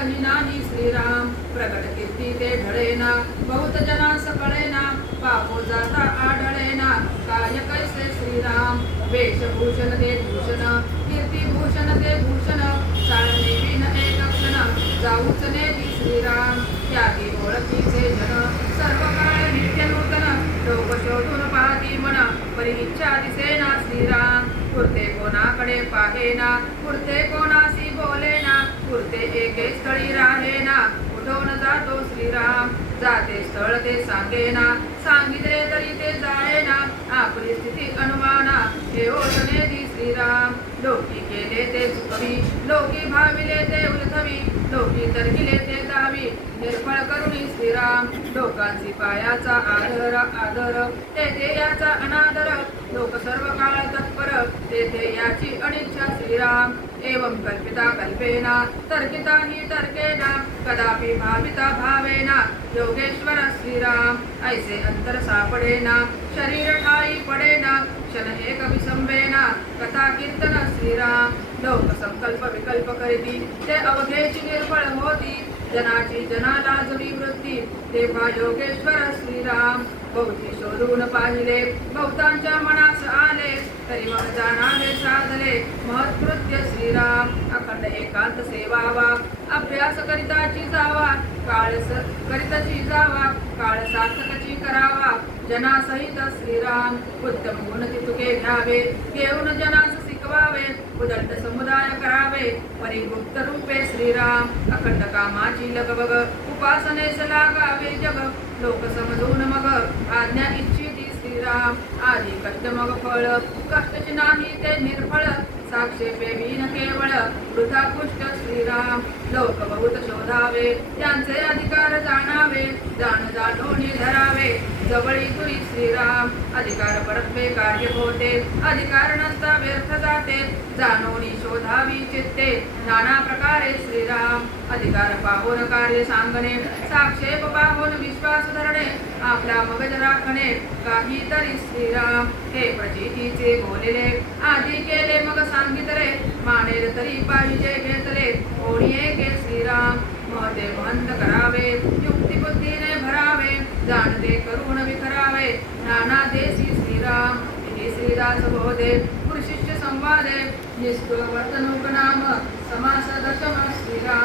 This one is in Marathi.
एकही नाही श्रीराम प्रगट कीर्ती ते ढळेना बहुत जनास कळेना पापो जाता आढळेना काय कैसे श्रीराम वेशभूषण ते भूषण कीर्ती भूषण ते भूषण चालणे विन एक क्षण जाऊच नेती श्रीराम त्यागी ओळखीचे जन सर्व काळ नित्य नूतन लोक शोधून पाहती मन परी इच्छा दिसेना श्रीराम पुरते कोणाकडे पाहेना पुरते कोणाशी बोलेना पुरते एके स्थळी राहेना उठवून जातो श्रीराम जाते स्थळ ते सांगेना सांगितले तरी ते जाळेना आपली स्थिती अनुमाना हे ओळखणे दी श्रीराम लोकी केले ते चुकवी लोकी भाविले ते उलथवी लोकी तरगिले ते दावी निर्फळ करुणी श्रीराम लोकांची पायाचा आदर आदर तेथे याचा अनादर लोक सर्व काळ तत्पर तेथे याची अनिच्छा श्रीराम एवं कल्पिता कल्पेना तर्किता हि तर्केना कदापि भाविता भावेना योगेश्वर श्रीराम ऐसे अंतर सापडेना शरीर ठाई पडेना क्षण एक विसंबेना कथा कीर्तन श्रीराम लोक संकल्प विकल्प करीती ते अवघेची निर्फळ होती जनाची जनाला जवी वृत्ती तेव्हा योगेश्वर श्रीराम बहुती शोधून पाहिले बहुतांच्या मनास आले तरी मग जाणाले साधले महत्कृत्य श्रीराम अखंड एकांत सेवावा अभ्यास करिताची जावा काळ करिताची जावा काळ सार्थकची करावा जनासहित श्रीराम उत्तम गुण तितुके घ्यावे घेऊन जनास शिकवावे उदंड समुदाय करावे परिगुप्त रूपे श्रीराम अखंड कामाची लगबग उपासनेस लागावे जग लोक समजून मग आज्ञा इच्छिती श्रीराम आधी कष्ट मग फळ कष्टची नाही ते निर्फळ साक्षेपे विन केवळ वृथा पुष्ट श्रीराम लोक बहुत शोधावे त्यांचे अधिकार जाणावे जाणून धरावे जवळी तुरी श्रीराम अधिकार परत्वे कार्य होते अधिकार नसता व्यर्थ जाते जाणून शोधावी चित्ते नाना प्रकारे श्रीराम अधिकार पाहून कार्य सांगणे साक्षेप पाहून विश्वास धरणे आपला मगज राखणे काहीतरी श्रीराम हे प्रचितीचे बोलले आधी केले मग सांगितले मानेल तरी पाहिजे घेतले कोणी एके श्रीराम महते महंत करावे युक्ती बुद्धीने भरावे जाणते करून विखरावे नाना देशी श्रीराम श्रीदास बोधे पुरुषिष्य संवादे निष्कुल वर्तनुक नाम समास दशम श्रीराम